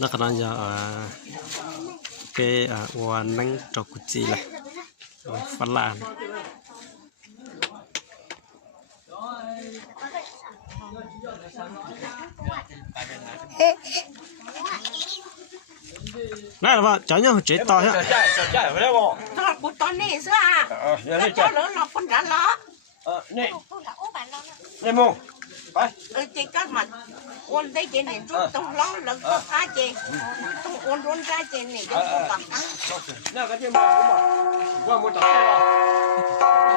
nó khả năng giờ cái hoàn năng trọc của chị này phát lan này là vợ cháu nhau chế to thế Thôi bút to này sao à? Cho lỡ lọt con đã lọ. Nè. Nè mô. Phải. Chị các mặt ôn đây trên này rút tung ló lỡ có cá chị. Tung ôn rôn ra trên này cho cô bằng ăn. Nè cái trên mô cũng mà. Qua một tập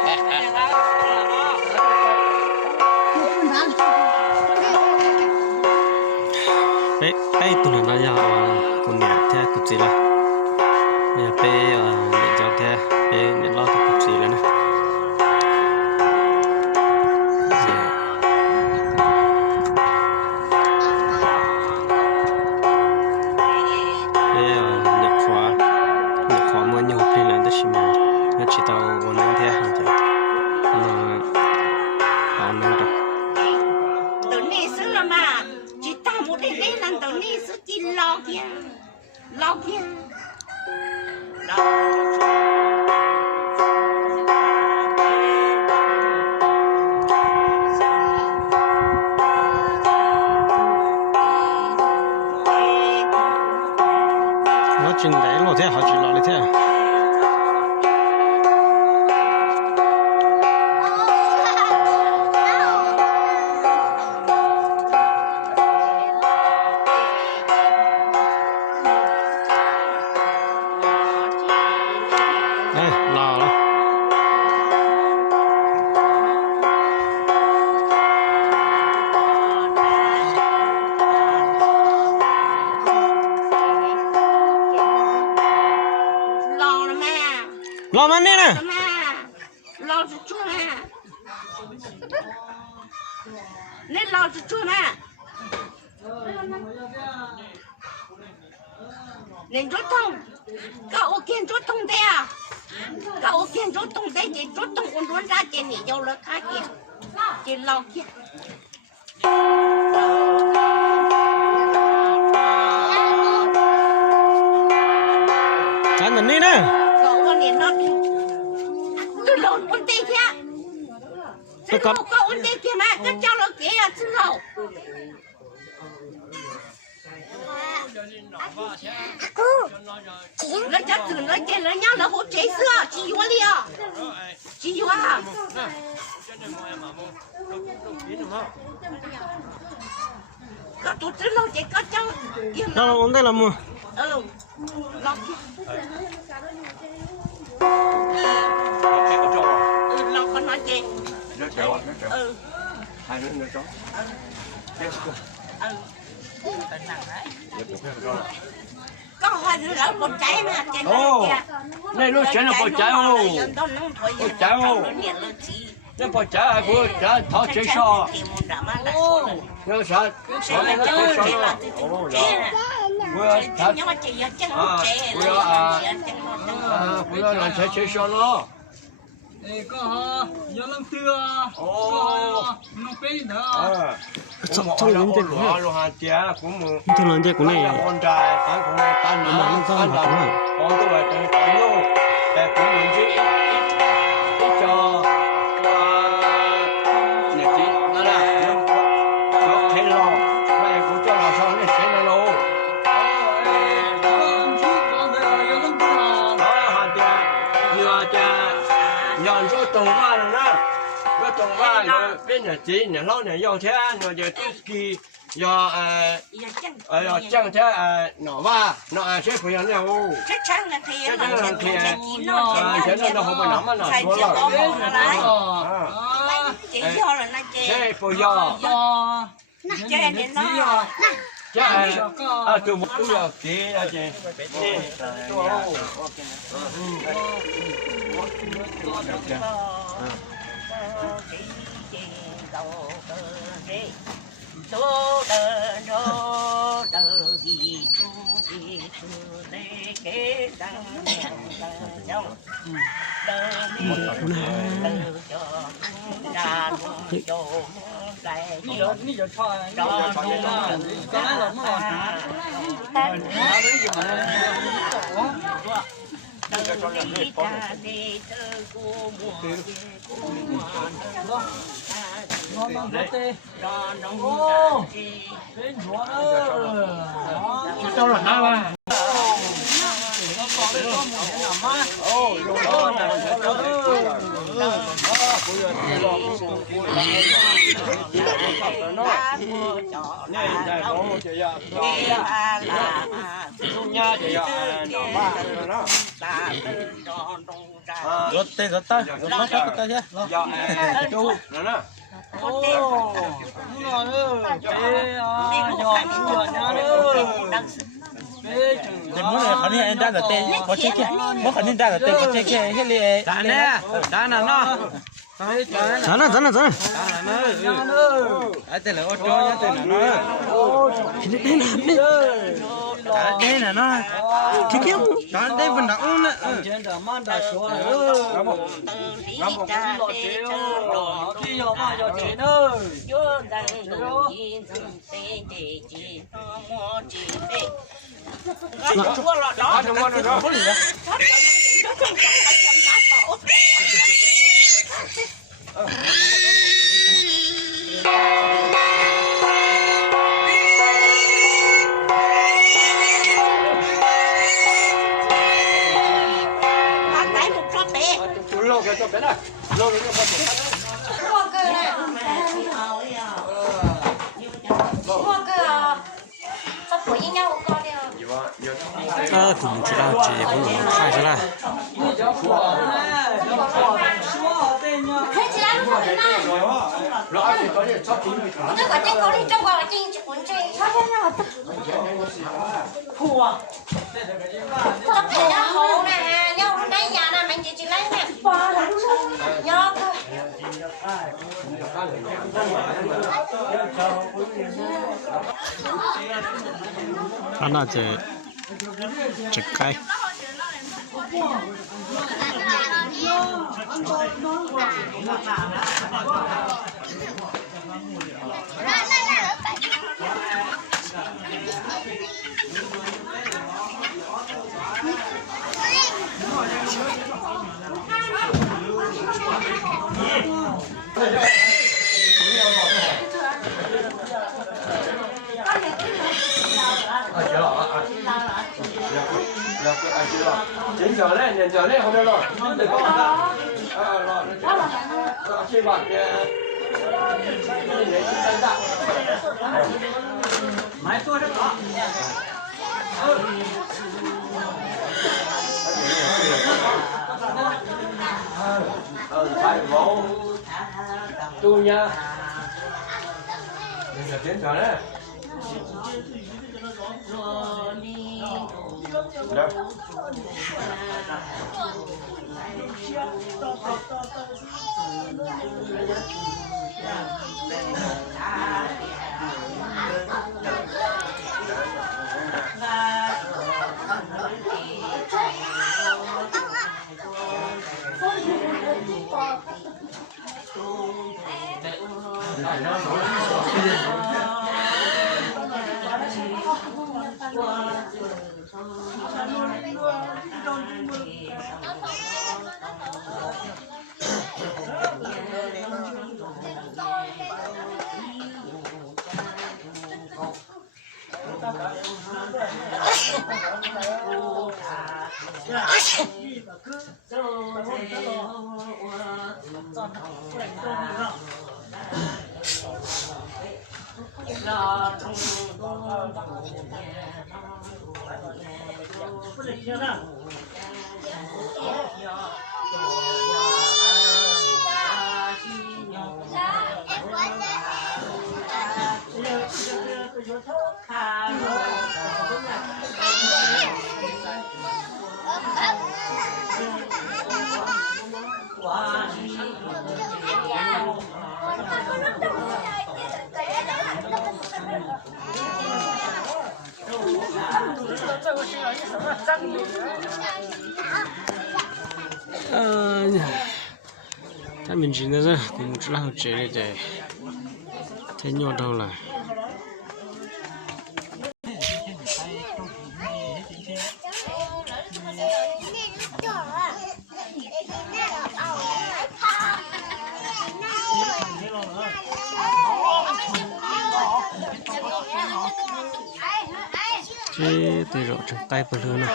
đây đấy đây tụi nó giờ con nhà theo cục gì là nhà pe để cho theo pe để lo theo cục gì là nè nhập khóa mua nhiều pe là để mà nó chỉ tao ổn định theo hàng chợ nó ổn định được tụi này xứ là mà chỉ tao một đây đây là tụi này xứ chỉ lo kia đó. nó chừng đấy lo thế họ chỉ lo lấy thế lo mà nè lo cho chú nè nên lo cho chú nè nên rút thông các ô kiên rút thông đây à các ô kiên rút thông đây thì rút thông con rút ra trên này dâu lỡ cá kia trên lo kia chán mình đi nè lộn ổn định kia, chứ không có ổn định kia mà cứ cho nó kia chứ không. Nó chắc từ nó kia nó nhá nó hỗ trợ xưa, chỉ vô đi à, chỉ vô à. Có tụi nó chỉ có trong. Nó ổn đây là mua. Lo kia. Lo con nói gì? Nó chèo. Hai đứa nó chó. Có hai đứa lỡ một trái mà trên đó kìa. Này nó trái là một trái không? Một trái không? Nó một trái là của trái thọ trái sò. Nó sao? Nó trái sò. Vừa thật. Vừa làm trái sò nó. Có giờ làm tưa nó phải nữa trong những cái của nó hạt chè cũng một trong những cái của này con trai cái con này tan nó tan con tôi là con con luôn để cũng mình chứ cho nhà chị nó là nó thấy lo vậy cũng cho là sao nó sẽ lo đó hạt chè nhiều hạt chè nhận số tổng hoa rồi đó, cái tổng hoa rồi bên nhà chị nhà lâu nhà giàu thế, nhà giờ tôi kỳ giờ giờ chẳng thế nọ va nọ sẽ phải nhận nhau. Chắc chắn là thì nó không phải nắm mà nọ số rồi. Chỉ do là nó chè. Thế phải do. Chè thì nó. Chè. Tôi một túi giờ kia là chè. Số đờ rô đờ gì chú gì chú lê kế đăng trong đờ mi đờ cho đà cho lại cho cho Cho là nào à? Rốt tay nó sát tay chứ. Để muốn là khả năng anh ra là tên có chết kia, muốn khả năng ra là tên có chết kia hết liền. Đàn nè, đàn nào nó. Đàn nào, đàn nào. Ai tên là ô tô nhá, tên là nó. Thì đây là đi. Đây là nó. Thì kia, đàn đây vẫn đặng nữa. Trên đó mang đã số rồi. Ngắm một cái lọ chế ơi. Khi họ mà cho chế ơi. Cũng chỉ là chỉ cũng đủ khai chứ là. Anh nào chơi trực cây. Đến giờ đấy không được rồi. Để con trên mặt máy tôi đó có. Phải vô tôi nha. Bây giờ đến giờ đấy. Đâu? Tại mình chỉ là cũng chỉ là chế để thế nhau đâu là chế từ rồi trong tay bự luôn nè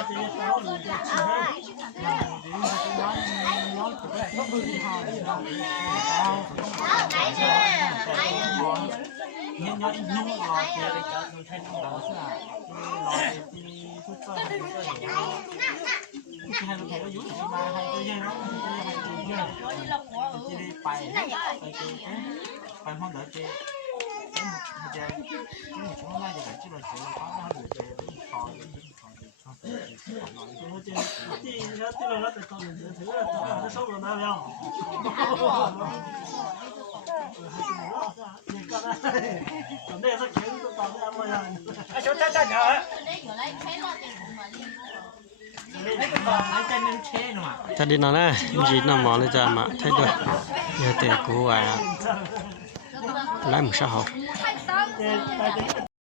ta đi nào nè gì nằm mò lên ra mà thấy được giờ tiền của ai lái một sao học